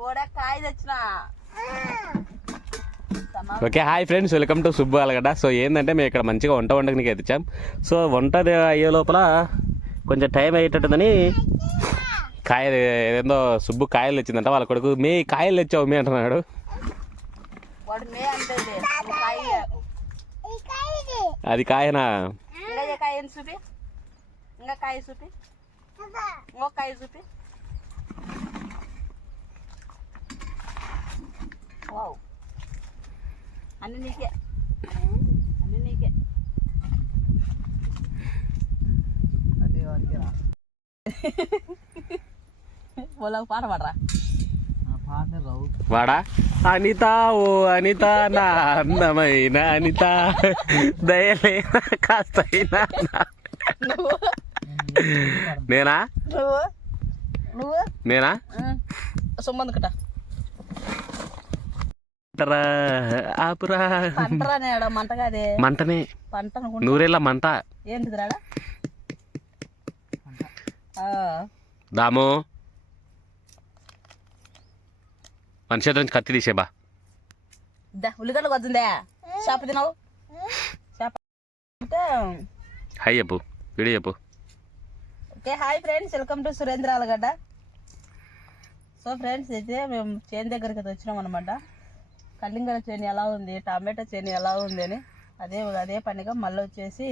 కూడా కాయ తెచ్చిన. Okay hi friends welcome to Subbu Allagadda. So ఏంటంటే మేము ఇక్కడ మంచిగా వంట వండడానికి తెచ్చాం సో వంట అయ్యే లోపల కొంచెం టైం అయ్యేటట్టుందని కాయ ఏదేందో సుబ్బు కాయలు తెచ్చిందంట. వాళ్ళ కొడుకు మీ కాయలు తెచ్చావు మీ అంటున్నాడు. అది కాయనా? ఇంకా కాయ చూపి? ఇంకా కాయ చూపి? ఇంకో కాయ చూపి? వావ్ అన్ని నీకే అన్ని నీకే అది వాడికిరా వాళ్ళకి పాట పాడరా వాడా? అనిత ఓ అనిత నా అందమైన అనిత. దయలేనా నువ్వు? నేనా? నువ్వు? నువ్వు? నేనా? సొమ్మందుకట ఆపురా. పంటరా నేడ మంటగా అదే మంటనే. పంట నూరేళ్ళ మంట. ఏంటిది రాడా? దాము. మనిషి చేతి నుంచి కత్తి తీసేబా దా ఉల్లిగడ్డలు వద్దుందే చేప తినవు. చేప అంటే హై చెప్పు. వీడియో చెప్పు. Okay hi friends. Welcome to Surendra Allagadda. So friends అయితే మేము చేను దగ్గరికి వచ్చినాం అనమాట కల్లింగర చేను ఎలా ఉంది? టమాటా చేను ఎలా ఉంది అని అదే అదే పనిగా మళ్ళీ వచ్చేసి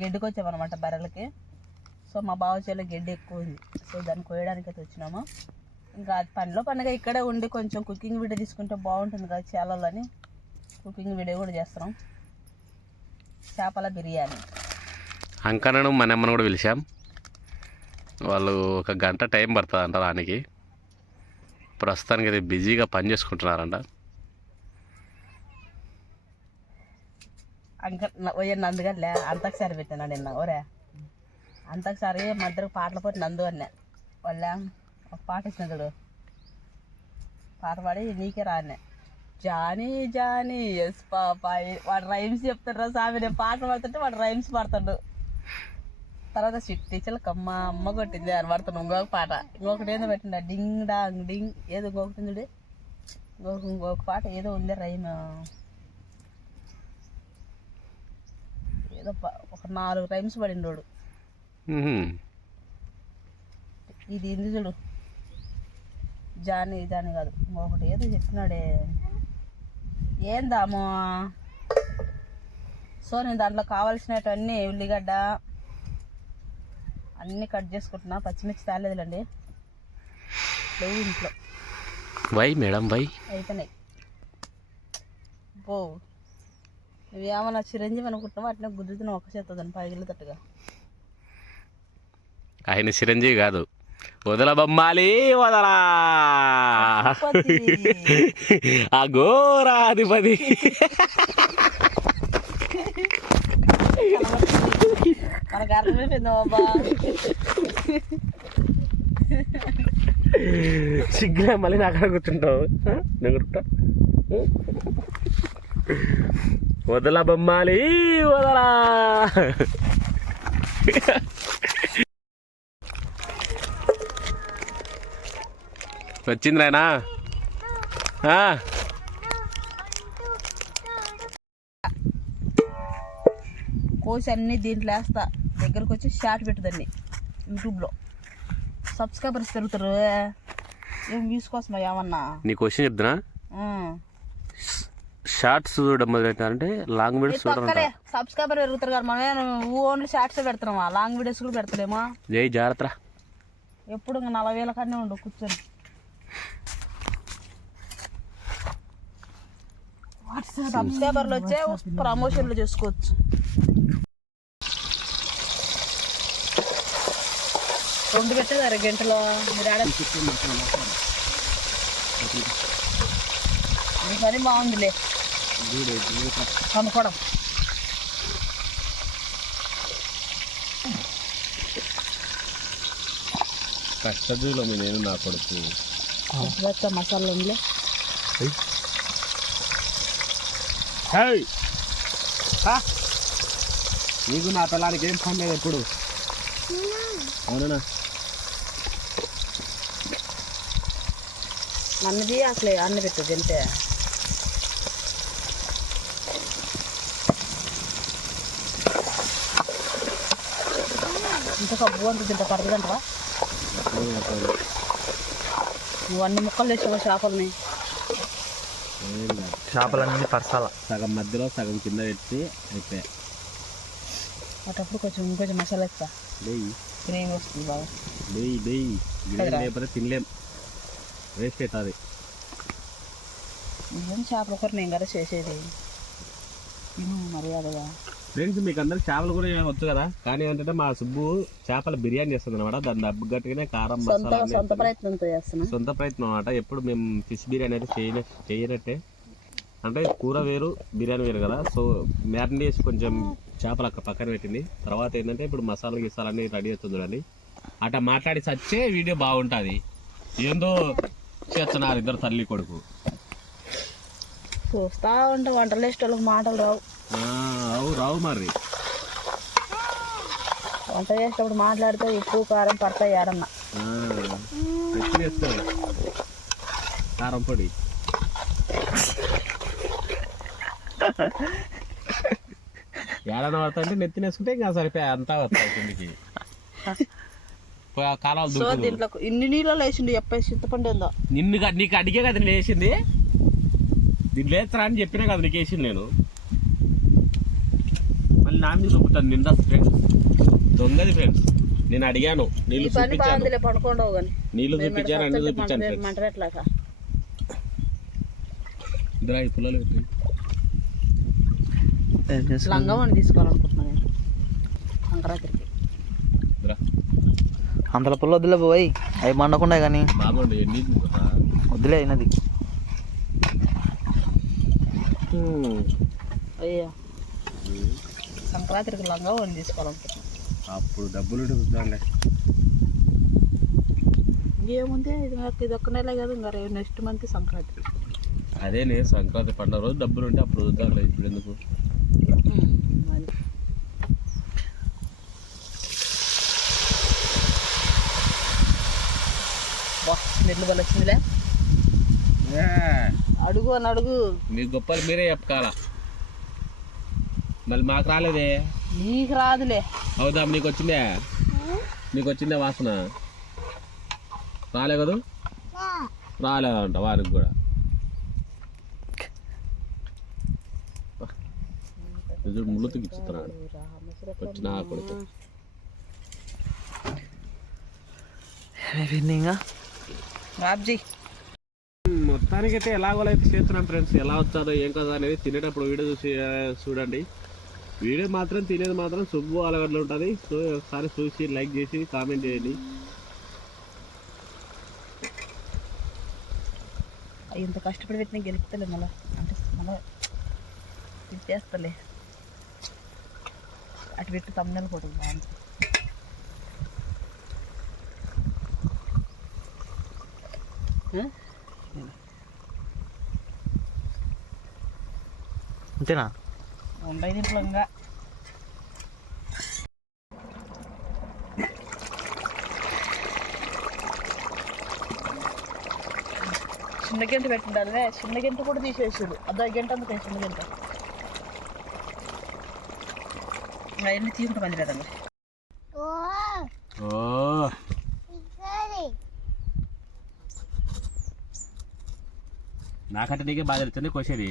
గెడ్డుకి వచ్చామన్నమాట బర్రెలకి. సో మా బావ చేలో గడ్డి ఎక్కువ ఉంది. సో దాన్ని కోయడానికి అయితే వచ్చినాము. ఇంకా అది పనిలో పండుగ ఇక్కడే ఉండి కొంచెం కుకింగ్ వీడియో తీసుకుంటే బాగుంటుంది కదా చేయాలని కుకింగ్ వీడియో కూడా చేస్తున్నాం. చేపల బిర్యానీ. అంకనను మన అమ్మను కూడా పిలిచాం. వాళ్ళు ఒక గంట టైం పడుతుంది అంట రానికి. ప్రస్తుతానికి అయితే బిజీగా పని చేసుకుంటున్నారంట. అంక పోయే నందుగలే అంతకుసారి పెట్టినా నిన్న ఓరే. అంతకుసారి మధ్యలో పాటలు పోటీ నందు అన్నా వాళ్ళ ఒక పాట ఇచ్చిన చూడు. పాట పాడి నీకే రానే. జానీ జానీ ఎస్ పాపాయి. వాడు రైమ్స్ చెప్తాడు సామి నేను పాట పాడుతుంటే వాడు రైమ్స్ పాడతాడు. తర్వాత చిట్టి చిలకమ్మ అమ్మ కొట్టింది అని పడుతున్నాడు ఇంకొక పాట. ఇంకొకటి ఏదో పెట్టిండ డింగ్ డాంగ్ డింగ్. ఏదో ఇంకొకటి ఇంకొక ఇంకొక పాట ఏదో ఉంది రైమ్. ప- ఒక నాలుగు టైమ్స్ పడిండోడు. ఇది ఇంది చూడు? జాని జాని కాదు. ఒకటి ఏదో చెప్పినాడే. ఏందామో సో నేను దాంట్లో కావాల్సినవన్నీ ఉల్లిగడ్డ అన్నీ కట్ చేసుకుంటున్నా. పచ్చిమిర్చి తాలేదులండి. లేవు ఇంట్లో. Why madam why. అయిపోయినాయి. బో. నువ్వేమన్నా చిరంజీవి అనుకుంటున్నావా? అట్లా గుద్దుతున్నావు ఒక చేతుందని పగిలితట్టుగా ఆయన చిరంజీవి కాదు. వదల బొమ్మాలి వదలా. ఆ ఘోరాధిపతి. మనకు అర్థమైపోయింది బాబా? సిగ్గులే మళ్ళీ నా అక్కడ కూర్చుంటావు? నేను వదల బొమ్మాలి వదలా. వచ్చింది రాయనా కోసి అన్ని దీంట్లో వేస్తా. దగ్గరకు వచ్చి షార్ట్ పెట్టుదండి యూట్యూబ్లో. సబ్స్క్రైబర్స్ పెరుగుతారు. ఏం వ్యూస్ కోసమా ఏమన్నా? నీ క్వశ్చన్ చెప్తున్నా. షార్ట్స్ చూడడం మొదలెట్టారంటే లాంగ్ వీడియోస్ చూడడం సబ్స్క్రైబర్ పెరుగుతారు కదా మనం ఓన్లీ షార్ట్స్ పెడుతున్నామా లాంగ్ వీడియోస్ కూడా పెడతలేమా? జై జాగ్రత్త ఎప్పుడు ఇంకా నలభై వేల కన్నా ఉండు కూర్చొని. సబ్స్క్రైబర్లు వచ్చే ప్రమోషన్లు చేసుకోవచ్చు. రెండు పెట్టేది అర గంటలో మీరు ఆడ పని బాగుందిలే. కనుక్కోవడం కష్టజీవులో మీ నేను నా కొడుకు. వచ్చా మసాలా ఉందిలే. నీకు నా పిల్లానికి ఏం పని లేదు ఎప్పుడు? అవునా? నన్నది అసలు అన్న పెట్టు తింటే. ఇంత కబ్బు అంత తింటా పడదంటవా నువ్వు అన్ని ముక్కలు తెచ్చావు చేపలని. చేపలన్నీ పరసాల. సగం మధ్యలో సగం కింద పెట్టి అయిపోయా అటప్పుడు కొంచెం ఇంకొంచెం మసాలా ఇస్తా. గ్రేవీ వస్తుంది బాగా. డెయ్యి డెయ్యి కదరా? లేకపోతే తినలేం. వేస్ట్ అవుతుంది. ఏం చేపల కూర నేను కదా చేసేది. తిను మర్యాదగా. ఫ్రెండ్స్ మీకు అందరికి చేపలు కూడా వచ్చు కదా? కానీ ఏంటంటే మా సుబ్బు చేపల బిర్యానీ చేస్తుంది అనమాట దాని డబ్బు గట్టిగానే కారం సొంత మసాలా సొంత చేస్తున్నా. సొంత ప్రయత్నం అనమాట ఎప్పుడు మేము ఫిష్ బిర్యానీ అయితే చేయలే చేయనట్టే. అంటే కూర వేరు బిర్యానీ వేరు కదా. సో మ్యారినేట్ చేసి కొంచెం చేపలు అక్కడ పక్కన పెట్టింది. తర్వాత ఏంటంటే ఇప్పుడు మసాలా గిసాలు అన్నీ రెడీ అవుతుంది చూడండి. అట మాట్లాడి సచ్చే వీడియో బాగుంటుంది. ఏందో చేస్తున్నారు ఇద్దరు తల్లి కొడుకు. చూస్తా ఉంటే వంటలు వేసేటోళ్ళకి మాటలు రావు. అవు రావు మరి. వంట చేసేటప్పుడు మాట్లాడితే ఉప్పు కారం పడతాయి ఏడన్నా. ఆ, ఎత్తి వేస్తారు. కారం పొడి. ఏడన్నా పడతా అంటే నెత్తిన వేసుకుంటే ఇంకా సరిపోయి అంతా వస్తాయి కిందికి. కాలాలు సో దీంట్లో ఇన్ని నీళ్ళలో వేసిండు చెప్పే చింతపండు ఏందో? నిన్ను నీకు అడిగే కదా నేను వేసింది. దీన్ని లేస్తారా అని చెప్పినా కదా నీకు వేసింది నేను. మళ్ళీ నా మీద చూపుతాను నిండా ఫ్రెండ్స్ దొంగది ఫ్రెండ్స్ నేను అడిగాను నీళ్ళు చూపించాను. బాగుందిలే పండుకోండవు కానీ. నీళ్ళు చూపించాను అన్ని చూపించాను ఇద్దరు ఈ పుల్లలు పెట్టి. తీసుకోవాలనుకుంటున్నాను నేను. సంక్రాంతికి. ఇద్దరా అంతల పుల్ల వద్దులే పోయి అవి మండకుండా కానీ. వద్దులే అయినది. అయ్యా. సంక్రాంతికి లంగం అని తీసుకోవాలనుకుంటున్నాను అప్పుడు డబ్బులు చూద్దాంలే. ఇంకేముంది? ఇది నాకు ఇది ఒక్క నెల కదా ఇంకా రేపు నెక్స్ట్ మంత్ సంక్రాంతి. అదే నేను సంక్రాంతి పండుగ రోజు డబ్బులు ఉంటే అప్పుడు చూద్దాంలే ఇప్పుడు ఎందుకు? స్మెల్ వల్ల వచ్చిందిలే అడుగు అని అడుగు. మీ గొప్పలు మీరే చెప్పకాల మళ్ళీ మాకు రాలేదే? నీకు రాదులే. అవుదా నీకు వచ్చిందే? నీకు వచ్చిందే వాసన? రాలే కదా? రాలేదంట వారికి కూడా. ముళ్ళుతికి ఇచ్చుతున్నాడు. వచ్చిన కొడుకు. మొత్తానికైతే ఎలాగోలా అయితే చేస్తున్నాం ఫ్రెండ్స్. ఎలా వచ్చాదో ఏం కదా అనేది తినేటప్పుడు వీడియో చూసి చూడండి. వీడియో మాత్రం తినేది మాత్రం సుబ్బు అలగడ్లు ఉంటుంది. సో ఒకసారి చూసి లైక్ చేసి కామెంట్ చేయండి. ఇంత కష్టపడి పెట్టిన గెలుపుతలే మళ్ళా. అంటే మళ్ళా చేస్తలే అటు పెట్టి తమ్ముళ్ళు కొడుకు బాగుంది? అంతేనా? ఉండయి దీంట్లో ఇంకా చిన్న గంట పెట్టిండాలే చిన్న గంట కూడా తీసేసాడు అదో గంట అందుకే చిన్న గంట అవన్నీ తీసుకుంటా మంది కదండి ఓ. నాకంటే నీకే బాగా తెలుస్తుంది కోసేది.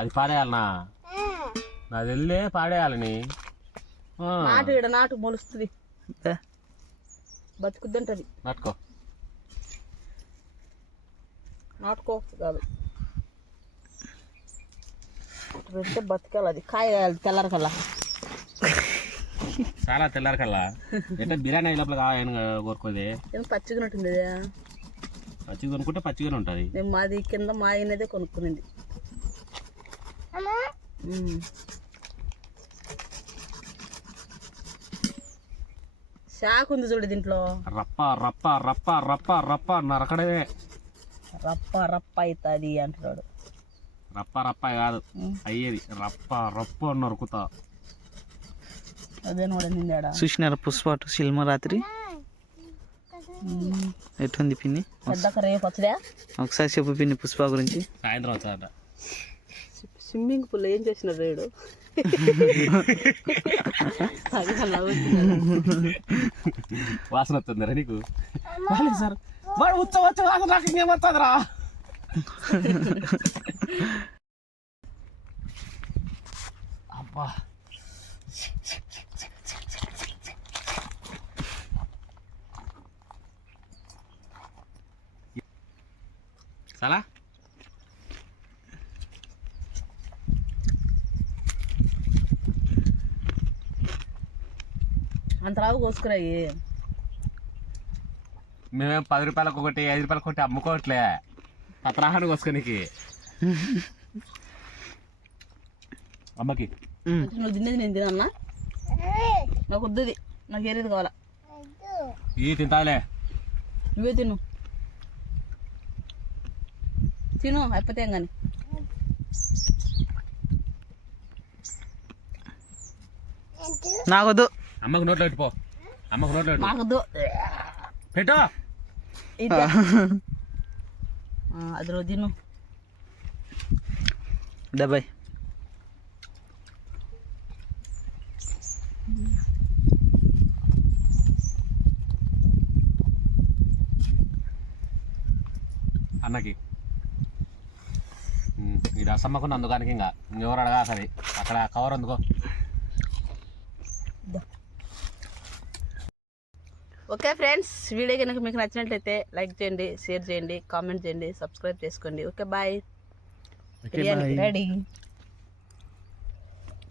అది పాడేయాలనా నాది వెళ్ళే పాడేయాలని నాటు ఈడ నాటు మొలుస్తుంది. బతుకుద్దంటది. నాటుకో. కాదు. ఇటు పెడితే బతకాలి అది. కాయ తెల్లరకల్లా. చాలా తెల్లారి కల్లా ఎట్లా బిర్యానీ అయినప్పుడు కావాలని కోరుకోది. ఏం పచ్చిగినట్టుంది ఇది. పచ్చిగా కొనుక్కుంటే పచ్చిగానే ఉంటుంది. మాది కింద మా ఆయనదే కొనుక్కునింది. శాఖ ఉంది చూడు దీంట్లో. రప్ప రప్ప రప్ప రప్ప రప్ప నరకడమే రప్ప రప్ప అవుతుంది అంటున్నాడు. రప్ప రప్ప కాదు. అయ్యేది. రప్ప రప్ప నరుకుతా అదే నోడ నిందాడా చూసినారా పుష్ప సినిమా రాత్రి? ఎట్లుంది పిన్ని? ఒకసారి చెప్పు పిన్ని పుష్ప గురించి. సాయంత్రం వచ్చాడట స్విమ్మింగ్ పూల్ ఏం చేసిన నవ్వుతున్నాడు. వాసన వస్తుందిరా నీకు. వాలే సార్. వాడు ఉచ్చ వచ్చి వాసన నాకు ఇంకేమొస్తుందిరా అబ్బా. చాలా రావు కోసుకురాయి. మేమేం పది రూపాయలకు ఒకటి ఐదు రూపాయలకు ఒకటి అమ్ముకోవట్లే. పత్రాహాన్ని కోసుకొనికి. అమ్మకి. నువ్వు తినేది నేను తినన్నా? నాకు వద్దుది. నాకు ఏరేది కావాలా? ఈ తింటాలే. నువ్వే తిను. తిను అయిపోతే ఏం కానీ. నాకొద్దు. అమ్మకు నోట్లో పెట్టుపో అమ్మకు నోట్లో పెట్టు మాకు పెట్టు. ఇది. ఆ, అది తిను. డెబ్బై అన్నకి. ఈ రసమ్మకు అందుకనికి ఇంకా ఎవరు అడగా సరే అక్కడ కవర్ అందుకో. ఓకే ఫ్రెండ్స్ వీడియో కనుక మీకు నచ్చినట్లయితే లైక్ చేయండి షేర్ చేయండి కామెంట్ చేయండి సబ్స్క్రైబ్ చేసుకోండి. Okay bye. రెడీ